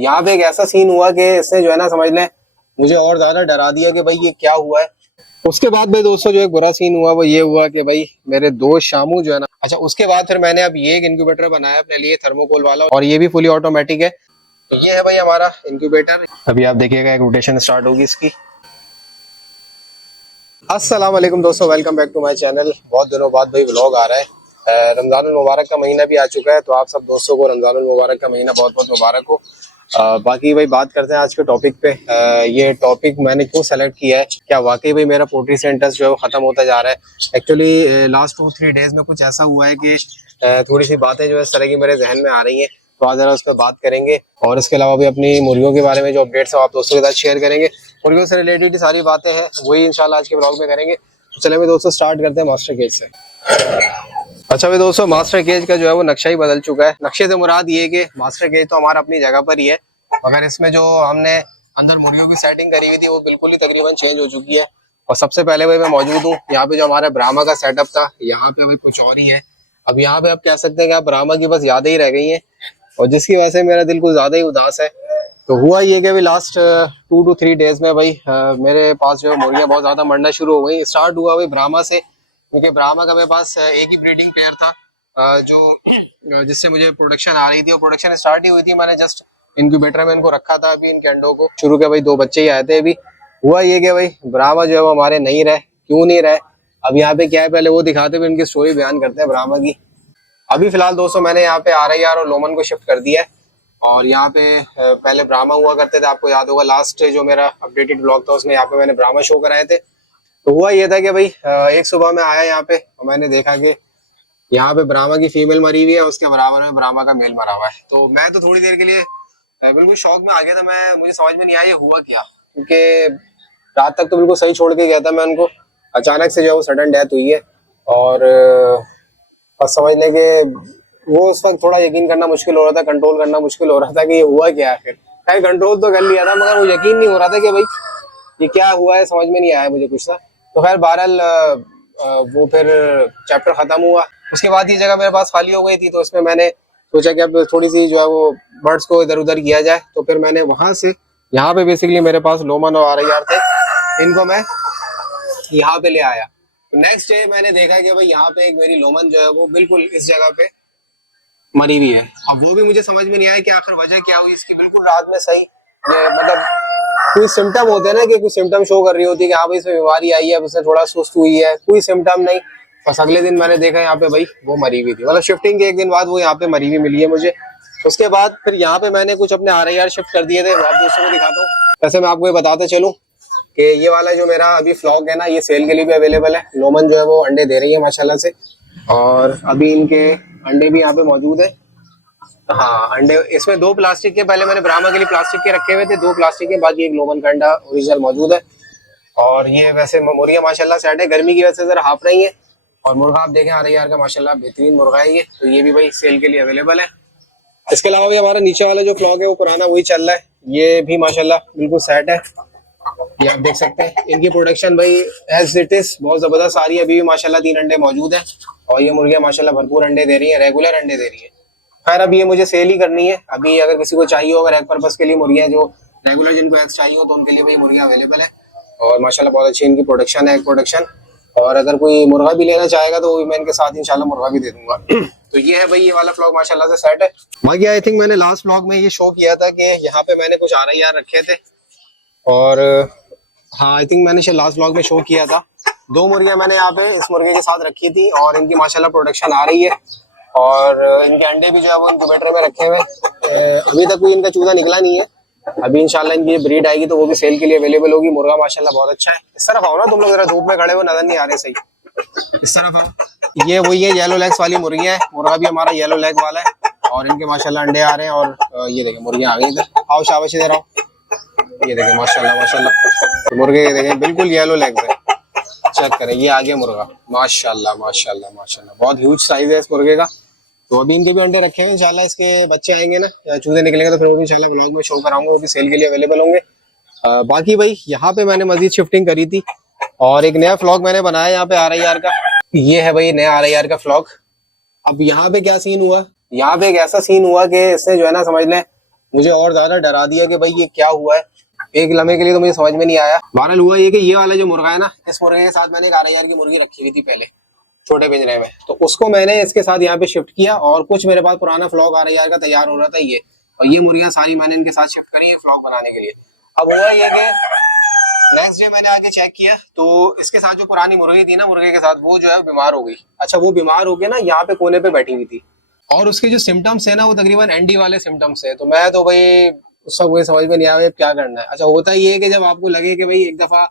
यहाँ पे एक ऐसा सीन हुआ कि इसने जो है ना समझ लें मुझे और ज्यादा डरा दिया कि भाई ये क्या हुआ है। उसके बाद भाई दोस्तों जो एक बुरा सीन हुआ वो ये हुआ कि भाई मेरे दोस्त शामू जो है ना, अच्छा उसके बाद फिर मैंने अब ये एक इंक्यूबेटर बनाया अपने लिए थर्मोकोल वाला, और ये भी फुली ऑटोमेटिक है। तो ये है भाई हमारा इंक्यूबेटर। अभी आप देखिएगा एक रोटेशन स्टार्ट होगी इसकी। अस्सलाम वालेकुम दोस्तों, welcome back to my channel. बहुत दिनों बाद भाई व्लॉग आ रहा है। रमजानुल मुबारक का महीना भी आ चुका है, तो आप सब दोस्तों को रमजानुल मुबारक का महीना बहुत बहुत मुबारक हो। बाकी भाई बात करते हैं आज के टॉपिक पे। ये टॉपिक मैंने क्यों सेलेक्ट किया है, क्या वाकई भाई मेरा पोल्ट्री से इंटरेस्ट जो है वो खत्म होता जा रहा है। एक्चुअली लास्ट 2-3 डेज में कुछ ऐसा हुआ है कि थोड़ी सी बातें जो है इस तरह की मेरे जहन में आ रही हैं, तो आज जरा उस पर बात करेंगे। और इसके अलावा भी अपनी मुर्गियों के बारे में जो अपडेट्स है आप दोस्तों के साथ शेयर करेंगे। मुर्गियों से रिलेटेड सारी बातें हैं वही इंशाल्लाह आज के ब्लॉग में करेंगे। तो चलिए दोस्तों स्टार्ट करते हैं मास्टर केज से। अच्छा भाई दोस्तों, मास्टर केज का जो है वो नक्शा ही बदल चुका है। नक्शे से मुराद ये कि मास्टर केज तो हमारा अपनी जगह पर ही है, मगर इसमें जो हमने अंदर मुर्गियों की सेटिंग करी हुई थी वो बिल्कुल ही तकरीबन चेंज हो चुकी है। और सबसे पहले भाई मैं मौजूद हूँ यहाँ पे, जो हमारा ब्राह्मा का सेटअप था यहाँ पे भाई कुछ और ही है। अब यहाँ पे आप कह सकते हैं कि आप ब्राह्मा की बस यादें ही रह गई हैं, और जिसकी वजह से मेरा दिल कुछ ज्यादा ही उदास है। तो हुआ ये कि अभी लास्ट 2 to 3 डेज में भाई मेरे पास जो है मुर्गियां बहुत ज्यादा मरना शुरू हो गई। स्टार्ट हुआ भाई ब्राह्मा से, क्योंकि ब्राह्मा का मेरे पास एक ही ब्रीडिंग पेयर था जो जिससे मुझे प्रोडक्शन आ रही थी, और प्रोडक्शन स्टार्ट ही हुई थी। मैंने जस्ट इंक्यूबेटर में इनको रखा था, अभी इनके अंडों को शुरू के भाई 2 बच्चे ही आए थे। अभी हुआ ये कि भाई ब्राह्मा जो है वो हमारे नहीं रहे। क्यों नहीं रहे, अब यहाँ पे क्या है पहले वो दिखाते हुए इनकी स्टोरी बयान करते हैं ब्राह्मा की। अभी फिलहाल दोस्तों मैंने यहाँ पे RIR और लोमन को शिफ्ट कर दिया है, और यहाँ पे पहले ब्राह्मा हुआ करते थे। आपको याद होगा लास्ट जो मेरा अपडेटेड ब्लॉग था उसमें यहाँ पे मैंने ब्राह्मा शो कराए थे। तो हुआ ये था कि भाई एक सुबह में आया यहाँ पे और मैंने देखा कि यहाँ पे ब्राह्मा की फीमेल मरी हुई है, उसके बराबर में ब्राह्मा का मेल मरा हुआ है। तो मैं तो थोड़ी देर के लिए बिल्कुल शौक में आ गया था। मुझे समझ में नहीं आया ये हुआ क्या, क्योंकि रात तक तो बिल्कुल सही छोड़ के गया था मैं उनको। अचानक से जो है वो सडन डेथ हुई है, और बस समझ लें कि वो उस वक्त थोड़ा यकीन करना मुश्किल हो रहा था, कंट्रोल करना मुश्किल हो रहा था कि ये हुआ क्या आखिर। खैर कंट्रोल तो कर लिया था, मगर वो यकीन नहीं हो रहा था कि भाई ये क्या हुआ है, समझ में नहीं आया मुझे कुछ ना। तो खैर बहरहाल वो फिर चैप्टर खत्म हुआ। उसके बाद ये जगह मेरे पास खाली हो गई थी, तो इसमें मैंने सोचा कि अब थोड़ी सी जो है वो बर्ड्स को इधर उधर किया जाए। तो फिर मैंने वहां से यहाँ पे बेसिकली मेरे पास लोमन और RIR थे, इनको मैं यहाँ पे ले आया। नेक्स्ट डे मैंने देखा कि भाई यहाँ पे एक मेरी लोमन जो है वो बिल्कुल इस जगह पे मरी हुई है। अब वो भी मुझे समझ में नहीं आया कि आखिर वजह क्या हुई इसकी। बिल्कुल रात में सही ये मतलब कोई सिम्टम होते हैं ना कि कोई सिम्टम शो कर रही होती है कि हाँ भाई इसमें बीमारी आई है, उससे थोड़ा सुस्त हुई है, कोई सिम्टम नहीं। बस अगले दिन मैंने देखा यहाँ पे भाई वो मरी हुई थी, मतलब शिफ्टिंग के एक दिन बाद वो यहाँ पे मरी हुई मिली है मुझे। उसके बाद फिर यहाँ पे मैंने कुछ अपने RIR शिफ्ट कर दिए थे, वो आप दोस्तों को दिखाता हूँ। वैसे मैं आपको ये बताते चलूँ कि ये वाला जो मेरा अभी फ्लॉक है ना, ये सेल के लिए भी अवेलेबल है। लोमन जो है वो अंडे दे रही है माशाल्लाह से, और अभी इनके अंडे भी यहाँ पे मौजूद है। हाँ अंडे इसमें 2 प्लास्टिक के, पहले मैंने ब्राह्मा के लिए प्लास्टिक के रखे हुए थे, 2 प्लास्टिक के, बाकी एक लोमन का अंडा ओरिजिनल मौजूद है। और ये वैसे मुर्गियां माशाल्लाह सेट है, गर्मी की वजह से जरा हाफ रही है। और मुर्गा आप देखें RIR का माशाल्लाह बेहतरीन मुर्गा है ये, तो ये भी भाई सेल के लिए अवेलेबल है। इसके अलावा भी हमारा नीचे वाला जो फ्लॉक है वो पुराना वही चल रहा है, ये भी माशाल्लाह बिल्कुल सेट है। ये आप देख सकते हैं इनकी प्रोडक्शन भाई एज इट इज बहुत जबरदस्त आ रही है। अभी भी माशाल्लाह 3 अंडे मौजूद है, और ये मुर्गियां माशाल्लाह भरपूर अंडे दे रही है, रेगुलर अंडे दे रही है। खैर अब ये मुझे सेल ही करनी है। अभी अगर किसी को चाहिए हो, अगर एग पर्पस के लिए मुर्गियां जो रेगुलर जिनको एग्स चाहिए हो, तो उनके लिए भाई मुर्गियां अवेलेबल है। और माशाल्लाह बहुत अच्छी इनकी प्रोडक्शन है, एग प्रोडक्शन। और अगर कोई मुर्गा भी लेना चाहेगा तो मैं इनके साथ इंशाल्लाह मुर्गा भी दे दूंगा। तो ये है भाई ये वाला फ्लॉग माशाल्लाह से सेट है। बाकी आई थिंक मैंने लास्ट व्लॉग में ये शो किया था कि यहाँ पे मैंने कुछ RIR रखे थे, और हाँ आई थिंक मैंने लास्ट व्लॉग में शो किया था। 2 मुर्गियां मैंने यहाँ पे इस मुर्गे के साथ रखी थी, और इनकी माशाल्लाह प्रोडक्शन आ रही है। और इनके अंडे भी जो है वो इंक्यूबेटर में रखे हुए। अभी तक कोई इनका चूजा निकला नहीं है। अभी इंशाल्लाह इनकी ब्रीड आएगी तो वो भी सेल के लिए अवेलेबल होगी। मुर्गा माशाल्लाह बहुत अच्छा है। इस तरफ आओ ना तुम लोग, जरा धूप में खड़े हो नजर नहीं आ रहे सही, इस तरफ आओ। ये वही है येलो लेग्स वाली मुर्गियां है, मुर्गा भी हमारा येलो लेग वाला है, और इनके माशाल्लाह अंडे आ रहे हैं। और ये देखें मुर्गियां आ गई इधर, आओ शाबाश इधर आओ। ये देखें माशाल्लाह माशाल्लाह मुर्गे ये देखें बिल्कुल येलो लेग्स है। चेक करें ये आ गया मुर्गा, माशाल्लाह माशाल्लाह माशाल्लाह बहुत ह्यूज साइज है इस मुर्गे का। तो अभी इनके भी अंडे रखे हैं, इंशाल्लाह इसके बच्चे आएंगे ना, चूजे निकलेंगे तो फिर वो भी इंशाल्लाह ब्लॉग में शो कराऊंगा, वो भी सेल के लिए अवेलेबल होंगे। बाकी भाई यहाँ पे मैंने मजीद शिफ्टिंग करी थी, और एक नया फ्लॉग मैंने बनाया यहाँ पे RIR का। ये है भाई नया RIR का फ्लॉग। अब यहाँ पे क्या सीन हुआ, यहाँ पे एक ऐसा सीन हुआ कि इसने जो है ना समझ लें मुझे और ज्यादा डरा दिया कि भाई ये क्या हुआ है। एक लम्हे के लिए तो मुझे समझ में नहीं आया। बहरहाल हुआ ये कि ये वाला जो मुर्गा है ना, इस मुर्गे के साथ मैंने एक 11,000 की मुर्गी रखी हुई थी पहले छोटे पिंजरे में, तो उसको मैंने इसके साथ यहाँ पे शिफ्ट किया और कुछ मेरे पास पुराना फ्लॉक 11,000 का तैयार हो रहा था ये, और ये मुर्गियां सारी मैंने इनके साथ शिफ्ट करी है फ्लॉक बनाने के लिए। अब हुआ ये कि नेक्स्ट डे मैंने आके चेक किया तो इसके साथ जो पुरानी मुर्गी थी ना, मुर्गे के साथ, वो जो है बीमार हो गई। अच्छा, वो बीमार हो गया ना, यहाँ पे कोने पे बैठी हुई थी और उसके जो सिम्टम्स है ना वो तकरीबन एनडी वाले सिम्टम्स है। तो मैं तो भाई उस सब मुझे समझ में नहीं आया क्या करना है। अच्छा, होता ही है कि जब आपको लगे कि भाई एक दफा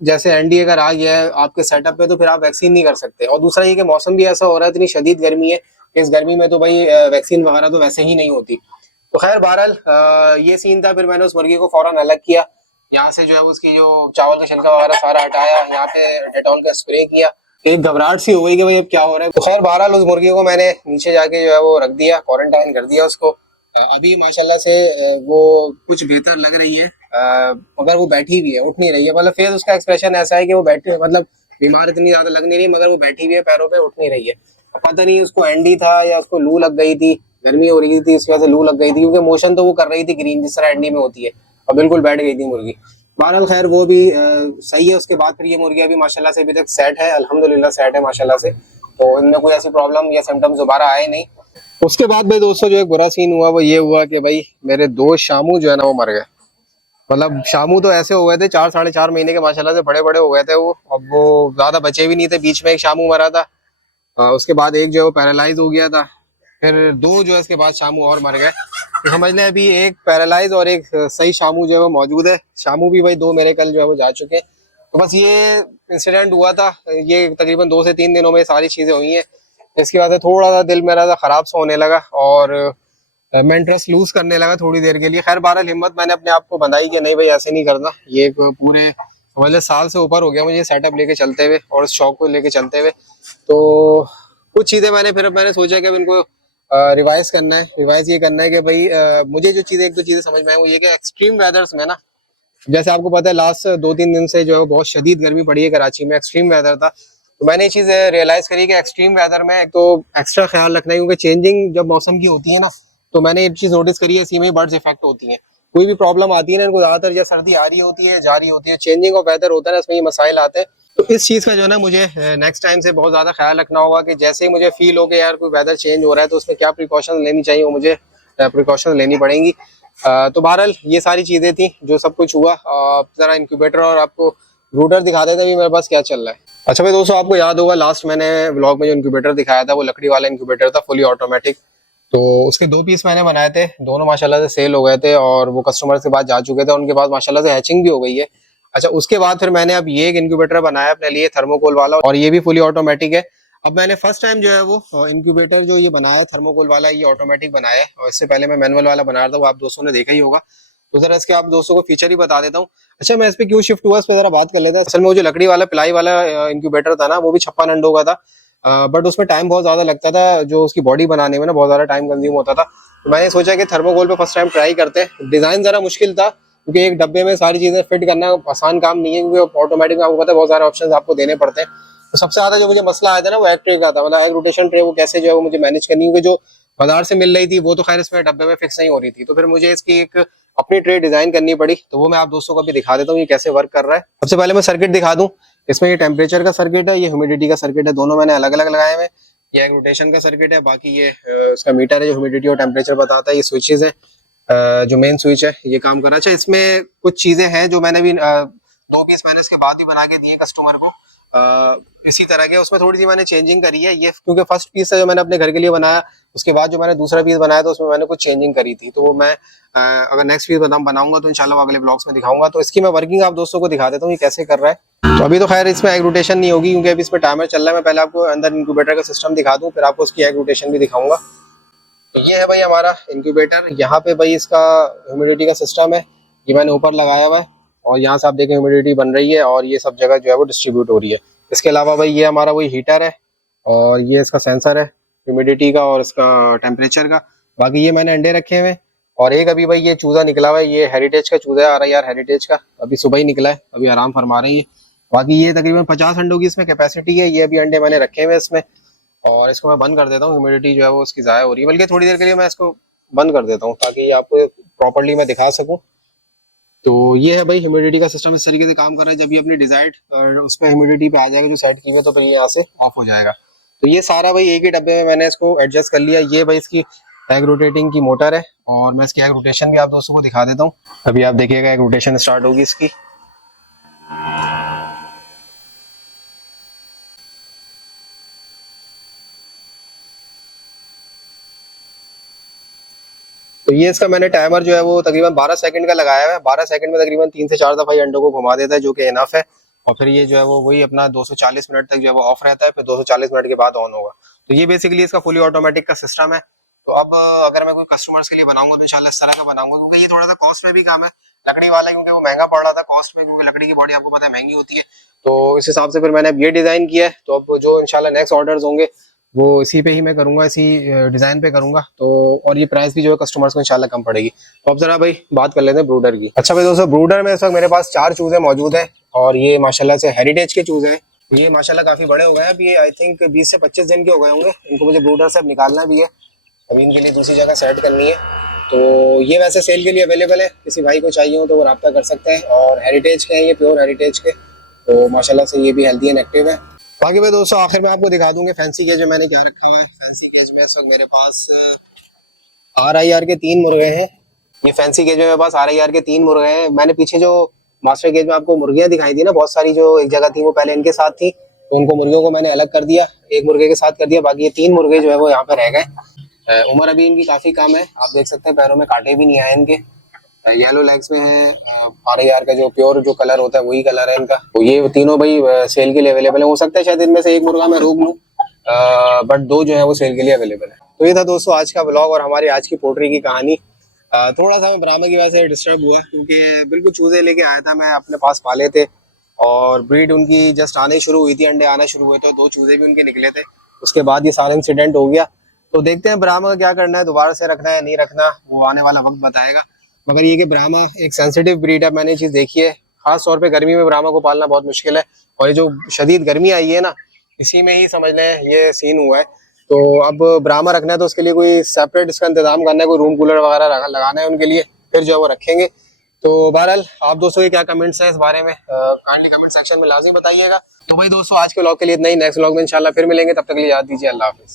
जैसे एनडी अगर आ गया है आपके सेटअप पे, तो फिर आप वैक्सीन नहीं कर सकते। और दूसरा ये कि मौसम भी ऐसा हो रहा है, इतनी शदीद गर्मी है, इस गर्मी में तो भाई वैक्सीन वगैरह तो वैसे ही नहीं होती। तो खैर बहरहाल ये सीन था। फिर मैंने उस मुर्गी को फौरन अलग किया, यहाँ से जो है उसकी जो चावल का छिलका वगैरह सारा हटाया, यहाँ पे डेटॉल का स्प्रे किया। एक घबराहट सी हो गई कि भाई अब क्या हो रहा है। तो खैर बहरहाल उस मुर्गी को मैंने नीचे जाके जो है वो रख दिया, क्वारंटाइन कर दिया उसको। अभी माशाल्लाह से वो कुछ बेहतर लग रही है, मगर वो बैठी भी है, उठ नहीं रही है। मतलब फेस उसका एक्सप्रेशन ऐसा है कि वो बैठी, मतलब बीमार इतनी ज्यादा लग नहीं रही, मगर वो बैठी हुई है पैरों पे, उठ नहीं रही है। पता नहीं उसको एंडी था या उसको लू लग गई थी, गर्मी हो रही थी इसकी वजह से लू लग गई थी, क्योंकि मोशन तो वो कर रही थी ग्रीन जिस तरह एंडी में होती है, और बिल्कुल बैठ गई थी मुर्गी। बहरहाल खैर वो भी सही है। उसके बाद फिर ये मुर्गी अभी माशाल्लाह से अभी तक सेट है, अल्हम्दुलिल्लाह सेट है माशाल्लाह से। तो इनमें कोई ऐसी प्रॉब्लम या सिम्टम्स दोबारा आए नहीं। उसके बाद भाई दोस्तों जो एक बुरा सीन हुआ वो ये हुआ कि भाई मेरे दो शामू जो है ना वो मर गए। मतलब शामू तो ऐसे हो गए थे 4 साढ़े 4 महीने के, माशाल्लाह से बड़े बड़े हो गए थे वो। अब वो ज्यादा बचे भी नहीं थे, बीच में एक शामू मरा था, उसके बाद एक जो है वो पैरालाइज हो गया था, फिर दो जो है इसके बाद शामू और मर गए। तो समझ लें अभी एक पैरालाइज और एक सही शामू जो है वो मौजूद है। शामू भी भाई दो मेरे कल जो है वो जा चुके हैं। तो बस ये इंसिडेंट हुआ था, ये तकरीबन 2 से 3 दिनों में सारी चीजें हुई हैं। इसकी वजह से थोड़ा सा दिल मेरा सा खराब सा होने लगा और मैं इंटरेस्ट लूज करने लगा थोड़ी देर के लिए। खैर बहरहाल हिम्मत मैंने अपने आप को बनाई कि नहीं भाई ऐसे नहीं करना। ये एक पूरे समझ ले साल से ऊपर हो गया मुझे सेटअप लेके चलते हुए और इस शौक को लेके चलते हुए। तो कुछ चीजें मैंने सोचा कि अब इनको रिवाइज करना है। रिवाइज ये करना है कि भाई मुझे जो चीजें एक दो चीजें समझ में आई वो ये कि एक्सट्रीम वेदर्स में ना, जैसे आपको पता है लास्ट 2-3 दिन से जो है बहुत शदीद गर्मी पड़ी है कराची में, एक्सट्रीम वेदर था। तो मैंने ये चीज रियलाइज करी कि एक्सट्रीम वेदर में एक तो एक्स्ट्रा ख्याल रखना है, क्योंकि चेंजिंग जब मौसम की होती है ना, तो मैंने एक चीज नोटिस करी है, इसी में बर्ड्स इफेक्ट होती है। कोई भी प्रॉब्लम आती है ना इनको ज्यादातर जब सर्दी आ रही होती है जा रही होती है, चेंजिंग ऑफ वेदर होता है ना, इसमें ये मसाइल आते हैं। तो इस चीज का जो है ना मुझे नेक्स्ट टाइम से बहुत ज्यादा ख्याल रखना होगा कि जैसे ही मुझे फील हो कि यार कोई वेदर चेंज हो रहा है तो उसमें क्या प्रिकॉशन लेनी चाहिए, वो मुझे प्रिकॉशन लेनी पड़ेंगी। तो बहरहाल ये सारी चीजें थी जो सब कुछ हुआ। जरा इंक्यूबेटर और आपको रूटर दिखा देते अभी मेरे पास क्या चल रहा है। अच्छा भाई दोस्तों, आपको याद होगा लास्ट मैंने व्लॉग में जो इंक्यूबेटर दिखाया था वो लकड़ी वाला इंक्यूबेटर था, फुली ऑटोमेटिक। तो उसके 2 पीस मैंने बनाए थे, दोनों माशाल्लाह से सेल हो गए थे और वो कस्टमर के पास जा चुके थे, उनके पास माशाल्लाह से हैचिंग भी हो गई है। अच्छा, उसके बाद फिर मैंने अब ये एक इंक्यूबेटर बनाया अपने लिए थर्मोकोल वाला, और ये भी फुली ऑटोमेटिक है। अब मैंने फर्स्ट टाइम जो है वो इंक्यूबेटर जो ये बनाया थर्मोकोल वाला, ये ऑटोमेटिक बनाया है, और इससे पहले मैं मैनुअल वाला बना रहा था, वो आप दोस्तों ने देखा ही होगा। तो जरा इसके आप दोस्तों को फीचर ही बता देता हूँ। अच्छा, मैं इस पे क्यों शिफ्ट हुआ इस पे जरा बात कर लेते हैं। असल में वो जो लकड़ी वाला प्लाई वाला इंक्यूबेटर था ना, वो भी 56 अंडों का था, बट उसमें टाइम बहुत ज्यादा लगता था, जो उसकी बॉडी बनाने में ना बहुत ज्यादा टाइम कंज्यूम होता था। तो मैंने सोचा कि थर्मोकोल पे फर्स्ट टाइम ट्राई करते हैं। डिजाइन जरा मुश्किल था क्योंकि एक डब्बे में सारी चीजें फिट करना आसान काम नहीं है, क्योंकि ऑटोमेटिक में आपको पता है बहुत सारे ऑप्शन आपको देने पड़ते हैं। तो सबसे ज्यादा जो मुझे मसला आया था ना वो एग ट्रे का था, मतलब एग रोटेशन ट्रे वो कैसे जो है वो मुझे मैनेज करनी, क्योंकि जो बाजार से मिल रही थी वो तो खैर इसमें डब्बे में फिक्स नहीं हो रही थी। तो फिर मुझे इसकी एक अपनी ट्रे डिजाइन करनी पड़ी, तो वो मैं आप दोस्तों को भी दिखा देता हूँ ये कैसे वर्क कर रहा है। सबसे पहले मैं सर्किट दिखा दूं। इसमें ये टेम्परेचर का सर्किट है, ये ह्यूमिडिटी का सर्किट है, दोनों मैंने अलग अलग लगाए हुए। ये एक रोटेशन का सर्किट है, बाकी ये इसका मीटर है जो ह्यूमिडिटी और टेम्परेचर बताता है। ये स्विचेस है, जो मेन स्विच है ये काम कर रहा है। अच्छा, इसमें कुछ चीजें हैं जो मैंने भी 2 पीस मैंने इसके बाद भी बना के दिए कस्टमर को इसी तरह के। उसमें थोड़ी सी मैंने चेंजिंग करी है, ये क्योंकि फर्स्ट पीस है जो मैंने अपने घर के लिए बनाया, उसके बाद जो मैंने दूसरा पीस बनाया तो उसमें मैंने कुछ चेंजिंग करी थी। तो वो मैं अगर नेक्स्ट पीस बनाऊंगा तो इंशाल्लाह अगले ब्लॉग्स में दिखाऊंगा। तो इसकी मैं वर्किंग आप दोस्तों को दिखा देता हूँ ये कैसे कर रहा है। तो अभी तो खैर इसमें एग रोटेशन नहीं होगी क्योंकि अभी इसमें टाइमर चल रहा है। मैं पहले आपको अंदर इंक्यूबेटर का सिस्टम दिखा दूं, फिर आपको उसकी एग रोटेशन भी दिखाऊंगा। तो ये है भाई हमारा इंक्यूबेटर। यहाँ पे भाई इसका ह्यूमिडिटी का सिस्टम है, ये मैंने ऊपर लगाया हुआ है, और यहाँ से आप देखें ह्यूमिडिटी बन रही है और ये सब जगह जो है वो डिस्ट्रीब्यूट हो रही है। इसके अलावा भाई ये हमारा वही हीटर है और ये इसका सेंसर है ह्यूमिडिटी का और इसका टेम्परेचर का। बाकी ये मैंने अंडे रखे हुए हैं, और एक अभी भाई ये चूजा निकला हुआ है, ये हेरिटेज का चूजा है, RIR हेरिटेज का, अभी सुबह ही निकला है, अभी आराम फरमा रही है। बाकी ये तकरीबन 50 अंडों की इसमें कैपेसिटी है। ये अभी अंडे मैंने रखे हुए इसमें, और इसको मैं बंद कर देता हूँ, ह्यूमिडिटी जो है वो उसकी ज़ाया हो रही है। बल्कि थोड़ी देर के लिए मैं इसको बंद कर देता हूँ ताकि आपको प्रॉपर्ली मैं दिखा सकूँ। तो ये है भाई ह्यूमिडिटी का सिस्टम इस तरीके से काम कर रहा है। जब ये अपनी डिजायर्ड उस पर ह्यूमिडिटी पे आ जाएगा जो सेट की हुई है, तो फिर ये यहाँ से ऑफ हो जाएगा। तो ये सारा भाई एक ही डब्बे में मैंने इसको एडजस्ट कर लिया। ये भाई इसकी एग रोटेटिंग की मोटर है और मैं इसकी एग रोटेशन भी आप दोस्तों को दिखा देता हूँ। अभी आप देखिएगा एग रोटेशन स्टार्ट होगी इसकी। तो ये इसका मैंने टाइमर जो है वो तकरीबन 12 सेकंड का लगाया हुआ है। 12 सेकंड में तकरीबन 3 से 4 दफा ये अंडों को घुमा देता है, जो कि इनफ है। और फिर ये जो है वो वही अपना 240 मिनट तक जो है वो ऑफ रहता है, फिर 240 मिनट के बाद ऑन होगा। तो ये बेसिकली इसका फुली ऑटोमेटिक का सिस्टम है। तो अब अगर मैं कोई कस्टमर्स के लिए बनाऊंगा तो इंशाल्लाह इस तरह का बनाऊंगा, क्योंकि ये थोड़ा सा कॉस्ट में भी काम है। लकड़ी वाला क्योंकि वो महंगा पड़ रहा था कॉस्ट में, क्योंकि लकड़ी की बॉडी आपको पता है महंगी होती है। तो इस हिसाब से फिर मैंने अब ये डिजाइन किया है। तो अब जो इंशाल्लाह नेक्स्ट ऑर्डर्स होंगे वो इसी पे ही मैं करूंगा, इसी डिजाइन पे करूंगा। तो और ये प्राइस भी जो है कस्टमर्स को इंशाल्लाह कम पड़ेगी। तो अब जरा भाई बात कर लेते हैं ब्रूडर की। अच्छा भाई दोस्तों, ब्रूडर में इस वक्त मेरे पास 4 चूजे मौजूद है और ये माशाल्लाह से हेरिटेज के चूजे हैं। ये माशाल्लाह काफी बड़े हो गए हैं। अभी ये आई थिंक 20 से 25 दिन के हो गए होंगे। इनको मुझे ब्रूडर से अब निकालना भी है, अभी इनके लिए दूसरी जगह सेट करनी है। तो ये वैसे सेल के लिए अवेलेबल है, किसी भाई को चाहिए हो तो वो रब्ता कर सकते हैं। और हेरिटेज के हैं ये, प्योर हेरिटेज के। तो माशाल्लाह से ये भी हेल्दी एंड एक्टिव है। बाकी भाई दोस्तों आखिर में आपको दिखा दूंगे फैंसी केज में मैंने क्या रखा हुआ है। फैंसी केज में इस वक्त मेरे पास RIR के 3 मुर्गे हैं। ये फैंसी केज में मेरे पास RIR के 3 मुर्गे हैं। मैंने पीछे जो मास्टर केज में आपको मुर्गियां दिखाई थी ना, बहुत सारी जो एक जगह थी वो पहले इनके साथ थी, तो उनको मुर्गियों को मैंने अलग कर दिया, एक मुर्गे के साथ कर दिया। बाकी ये 3 मुर्गे जो है वो यहाँ पे रह गए। उम्र अभी इनकी काफी कम है, आप देख सकते हैं पैरों में कांटे भी नहीं आए इनके। येलो लेग्स में है। RIR का जो प्योर जो कलर होता है वही कलर है इनका। तो ये तीनों भाई सेल के लिए अवेलेबल है। हो सकता है शायद इनमें से एक मुर्गा मैं रोक लूं, बट 2 जो है वो सेल के लिए अवेलेबल है। तो ये था दोस्तों आज का व्लॉग और हमारी आज की पोल्ट्री की कहानी। थोड़ा सा मैं ब्राह्मण की वजह से डिस्टर्ब हुआ, क्योंकि बिल्कुल चूजे लेके आया था मैं, अपने पास पाले थे और ब्रीड उनकी जस्ट आने शुरू हुई थी, अंडे आना शुरू हुए थे, 2 चूजे भी उनके निकले थे। उसके बाद ये सारा इंसिडेंट हो गया। तो देखते हैं ब्राह्मण का क्या करना है, दोबारा से रखना है नहीं रखना, वो आने वाला वक्त बताएगा। मगर ये कि ब्राह्मा एक सेंसिटिव ब्रीड है, मैंने ये चीज देखी है। खास तौर पे गर्मी में ब्राह्मा को पालना बहुत मुश्किल है, और ये जो शदीद गर्मी आई है ना, इसी में ही समझ लें ये सीन हुआ है। तो अब ब्राह्मा रखना है तो उसके लिए कोई सेपरेट इसका इंतजाम करना है, कोई रूम कूलर वगैरह लगाना है उनके लिए, फिर जो है वो रखेंगे। तो बहरहाल आप दोस्तों के क्या कमेंट्स हैं इस बारे में, काइंडली कमेंट सेक्शन में लाजमी बताइएगा। तो भाई दोस्तों आज के व्लॉग के लिए इतना ही। नेक्स्ट व्लॉग में इंशाल्लाह फिर मिलेंगे, तब तक के लिए याद दीजिए अल्लाह हाफिज।